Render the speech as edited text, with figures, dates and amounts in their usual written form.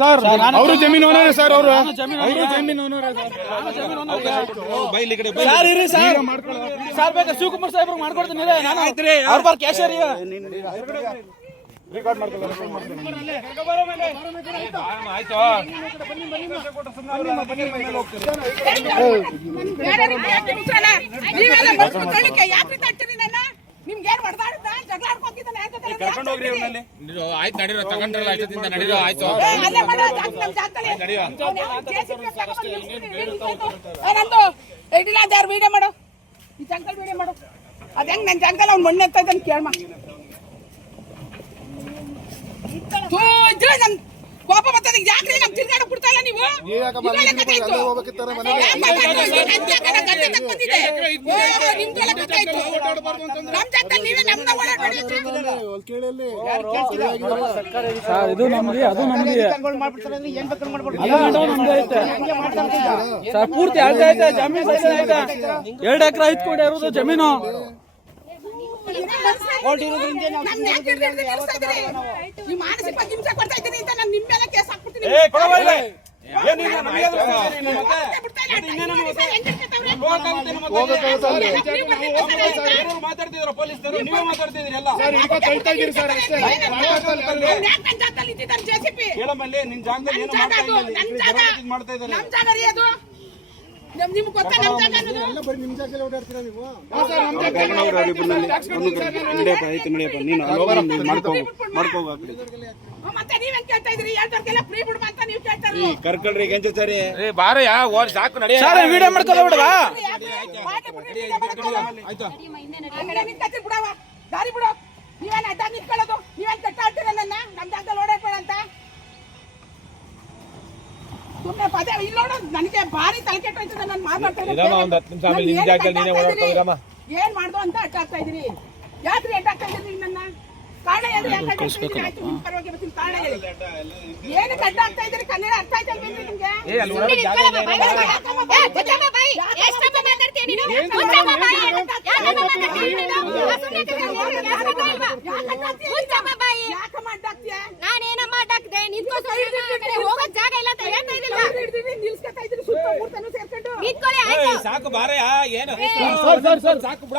Sir ಅವರು ಜಮೀನು owner sir, ಅವರು ಜಮೀನು ಸರ್ ಬೇಕಾ ಶಿವಕುಮಾರ್ ಸಾಹೇಬ್ರು ಮಾಡ್ಕೊಡ್ತೀನಿ, ಅವ್ರ ಬಾರ್ ಕ್ಯಾಶರ್ ರೆಕಾರ್ಡ್ ವಿಡಿಯೋ ಮಾಡು, ಈ ಜಂಕಲ್ ವಿಡಿಯೋ ಮಾಡು. ಅದ ಹೆಂಗ್ ನನ್ ಜಂಕಲ್ ಅವ್ನು ಮಣ್ಣು ಎತ್ತ ಇದ್ದಾನೆ ಕೇಳಮ್ಮ. ನನ್ ಕೋಪ ಬರ್ತದೆ, ಯಾಕ್ರಿ ನಮ್ ತಿರ್ಗಾಡ ಬಿಡ್ತಾ ಇಲ್ಲ ನೀವು? ಇದು ನಮ್ಗೆ, ಅದು ನಮ್ಗೆ ಸರ್. ಪೂರ್ತಿ ಅಳ್ತಾ ಐತೆ ಜಮೀನು, 2 ಎಕರೆ ಐತ್ಕೊಂಡು ಇರೋದು ಜಮೀನು. ಮಾನಸಿಕ ಹಿಂಸೆ ಕೊಡ್ತಾ ಇದ್ದೀನಿ ಅಂತ ನಾನು ನಿಮ್ಮ ಮೇಲೆ ಕೇಸ್ ಹಾಕ್ಬಿಡ್ತೀನಿ. ನಿಮ್ಗೆ ಗೊತ್ತಾ ನಮ್ ಜಾಗ ಮತ್ತೆ ನೀವೇನ್ ಕೇಳ್ತಾ ಇದ್ರಿ? ಹೇಳ್ದವ್ರಿಗೆಲ್ಲ ಫ್ರೀ ಬಿಡುವ ಅಂತ ನೀವು ಕೇಳ್ತಾರಿ. ಕರ್ಕಳ್ರಿ ಕೆಂಚಚಾರಿ ಬಾರಯ್ಯ, ಸಾಕು ನಡಿ ವಿಡಿಯೋ ಮಾಡ್ಕೊಳ್ಳೋ ಬಿಡವಾ. ಬಿಡವ ದಾರಿ ಬಿಡು. ನೀವೇನ್ ಅಡ್ಡ ನಿಂತ್ಕೊಳ್ಳೋದು? ನೀವೇನ್ ಕಟ್ಟ ಆಡ್ತೀರ ನನ್ನ ನಮ್ ಜಾಗದಲ್ಲಿ ಓಡಾಡ್ಬೇಡ ಅಂತ? ಸುಮ್ಮನೆ ಪದೇ ಇಲ್ಲಿ ನೋಡು, ನನಗೆ ಭಾರಿ ತಲೆ ಕೆಟ್ಟೋಯ್ತದೆ. ನಾನು ಮಾತಾಡ್ತಾ ಏನ್ ಮಾಡ್ದು ಅಂತ ಅಡ್ಡ ಆಗ್ತಾ ಇದ್ರಿ. ಯಾಕ್ರಿ ಅಡ್ಡ ಆಗ್ತಾ ಇದ್ರಿ ನನ್ನ? ಕಾರಣ ಹೇಳಿ, ಯಾಕೆ ನಿಮ್ ಪರವಾಗಿ ಬರ್ತೀನಿ, ಕಾರಣ ಹೇಳಿ. ಏನಕ್ಕೆ ಅಡ್ಡ ಆಗ್ತಾ ಇದ್ರಿ? ಕನ್ನಡ ಅರ್ಥ ಆಯ್ತಾ ನಿಮ್ಗೆ? ನಾನೇನಮ್ಮ ಅಡ್ಡಾಕ್ದೆ? ಹೋಗೋದ್ ಜಾಗ ಇಲ್ಲ ಅಂತ ಹೇಳ್ತಾ ಇದ್ದಿಲ್ಲ. ನಿಲ್ಸ್ಕೊತಾ ಇದ್ರಿ ಸುತ್ತ ಮೂರ್ತನು ಸೇರ್ಕೊಂಡು. ಸಾಕು ಬಾರಯ್ಯ, ಏನು ಸಾಕು ಬಿಡ.